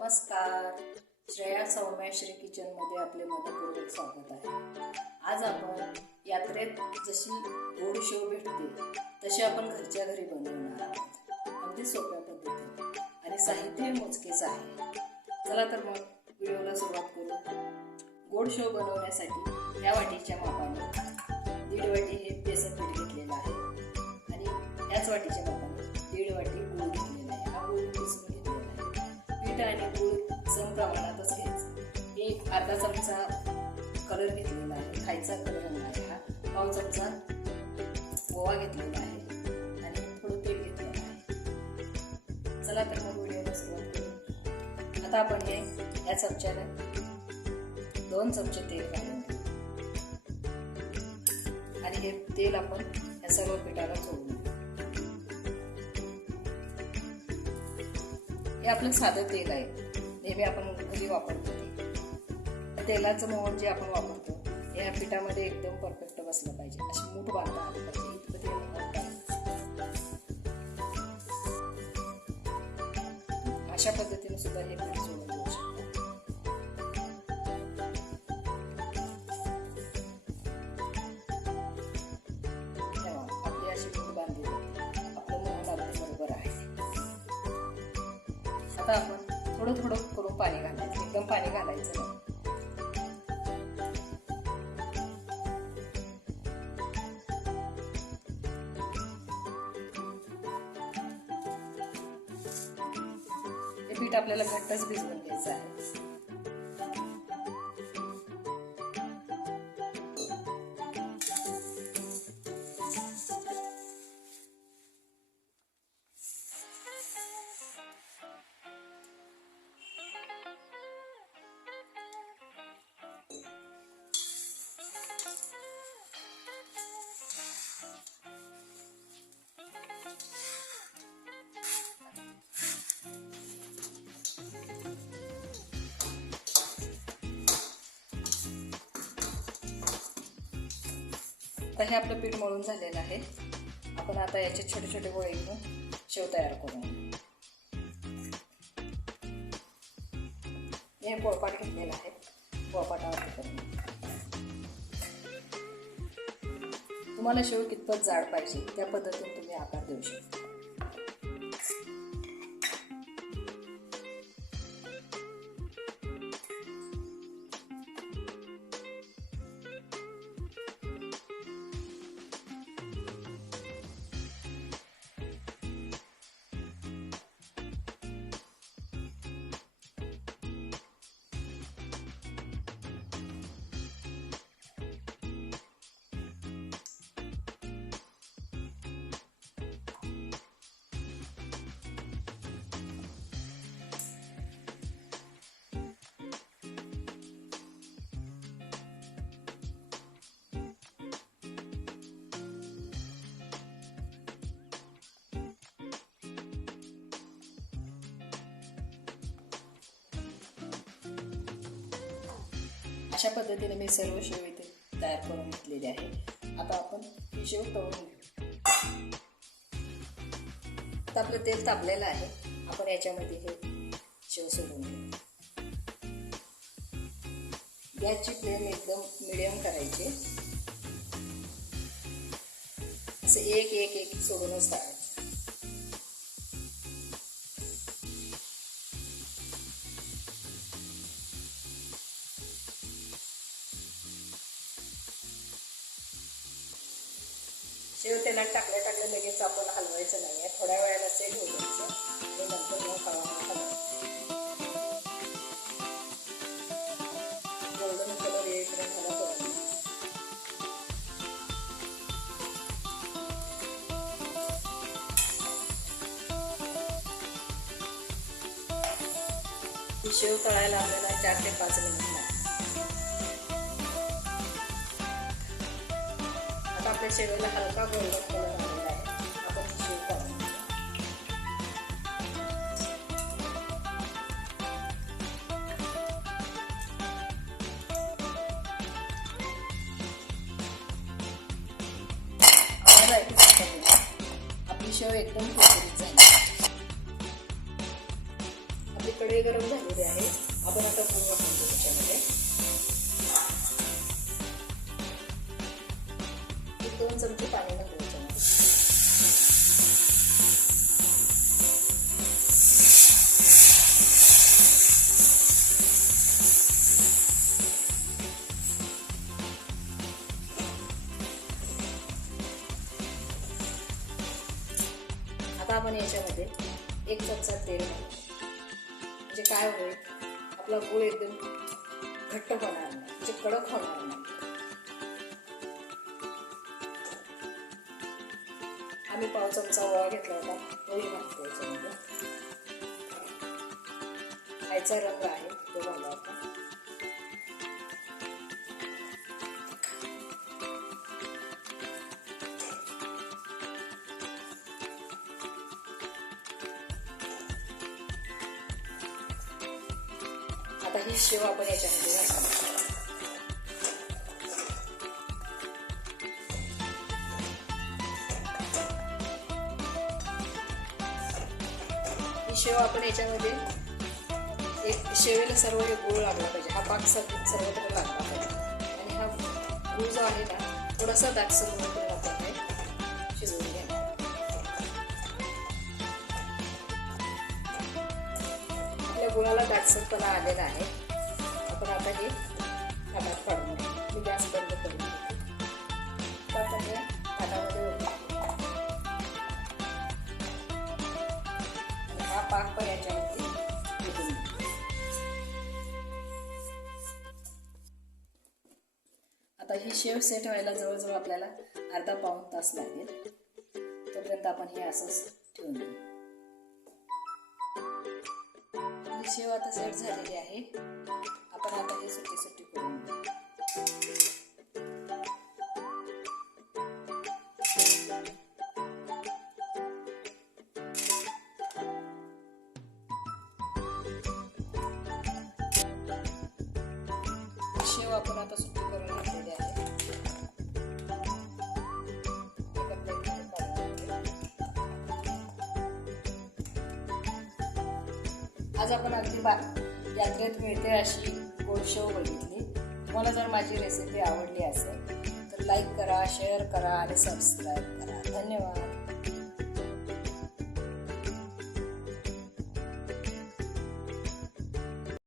नमस्कार. श्रेया सौम्या श्री किचनमध्ये आपले मनपूर्वक स्वागत आहे. आज आपण यात्रेत जशी गोड शेव भेटते तशी आपण घरच्या घरी बनवणार आहोत. अगदी सोप्या पद्धतीने. आणि साहित्य मोजकेच आहे. चला तर मग व्हिडिओला सुरुवात करू. गोड शेव बनवण्यासाठी या वाटीच्या मापाने दीड वाटी हे बेसन पीठ घेतलेलं आहे. आणि याच वाटीच्या मापाने दीड वाटी गूळ घेतलेला आहे. हा गुळ घेतलेला आहे. पीठ आणि प्रमाणातच घ्यायचं. मी अर्धा चमचा कलर घेतलेला आहे. खायचा कलर होणार आहे हा. पाव चमचा ओवा घेतलेला आहे. आणि थोडं तेल घेतलेलं आहे. चला तर मग व्हिडिओला सुरुवात करू. आता आपण हे या चमच्याने दोन चमचे तेल घालून आणि हे तेल आपण या सर्व पिठाला जोडू हे आपलं साधं तेल आहे. नेहमी आपण घरी वापरतो तेलाचं मोहन जे आपण वापरतो हे या पिठामध्ये एकदम परफेक्ट बसलं पाहिजे. अशी मूठ बांधता आली पाहिजे इतकं तेल अशा पद्धतीने सुद्धा हे पीठ सोडून देऊ शकतो. अशी मूठ बांधली बरोबर आहे. आता आपण थोडं थोडं पाणी घालायचं एकदम पाणी घालायचं. नाही पीठ आपल्याला घट्टच भिजवून घ्यायचं आहे. आता हे आपलं पीठ मळून झालेलं आहे. आपण आता याचे छोटे छोटे गोळे घेऊन शेव तयार करू. हे पोळपाट घेतलेलं आहे. पोळपाटावर करून तुम्हाला शेव कितपत जाड पाहिजे त्या पद्धतीने तुम्ही आकार देऊ शकता. अशा पद्धतीने मी सर्व शेव इथे तयार करून घेतलेले आहे. आता आपण ही शेव तळून घेऊ. आता आपलं तेल तापलेलं आहे. आपण याच्यामध्ये हे शेव सोडून घेऊ गॅसची फ्लेम एकदम मिडियम करायची. असं एक एक एक सोडूनच टाकायचं शेव तेलात टाकल्या टाकल्या लगेच आपण हलवायचं नाही आहे थोड्या वेळाला सेल होवायचं आणि नंतर मग हलवायचं गोल्डन कलर येईपर्यंत मला करून शेव तळायला आपल्याला चार ते पाच मिनिट लागतात आता आपल्या शेवेला हलका गोल्डन कलर आलेला आहे आपण ही शेव काढून आपली शेव एकदम कुरकुरीत झाली. आपली कढई गरम झालेली आहे. आपण आता पूर्ण घालतो त्याच्यामध्ये. दोन चमचे पाणी आता आपण याच्यामध्ये एक चमचा तेल म्हणजे काय होईल? आपला गुळ एकदम घट्ट होणार नाही. म्हणजे कडक होणार नाही. मी पाव चमचा ओवा घेतला होता. तोही घालतो याच्यामध्ये खायचा रंग आहे तो घाला होता. आता ही शेव आपण याच्यामध्ये घालतो शेव आपण याच्यामध्ये एक शेवेला सर्व हे गूळ लागला पाहिजे. हा पाक सर्व सर्वत्र लागला पाहिजे. आणि हा गूळ जो आहे ना थोडासा दाटसर होईपर्यंत आपण शिजवून घेणार आपल्या गुळाला दाटसरपणा आलेला आहे. आपण आता हे ताटात ही शेव सेट व्हायला जवळजवळ आपल्याला अर्धा पाऊण तास लागेल. तोपर्यंत आपण हे असंच ठेवून देऊ. ही शेव आता सेट झालेली आहे. आपण आता हे सुट्टी सुट्टी करून शेव आपण आता आज आपण अगदी बा यात्रेत मिळते अशी गोडशो बघितली तुम्हाला जर माझी रेसिपी आवडली असेल तर लाईक करा शेअर करा आणि सबस्क्राईब करा. धन्यवाद.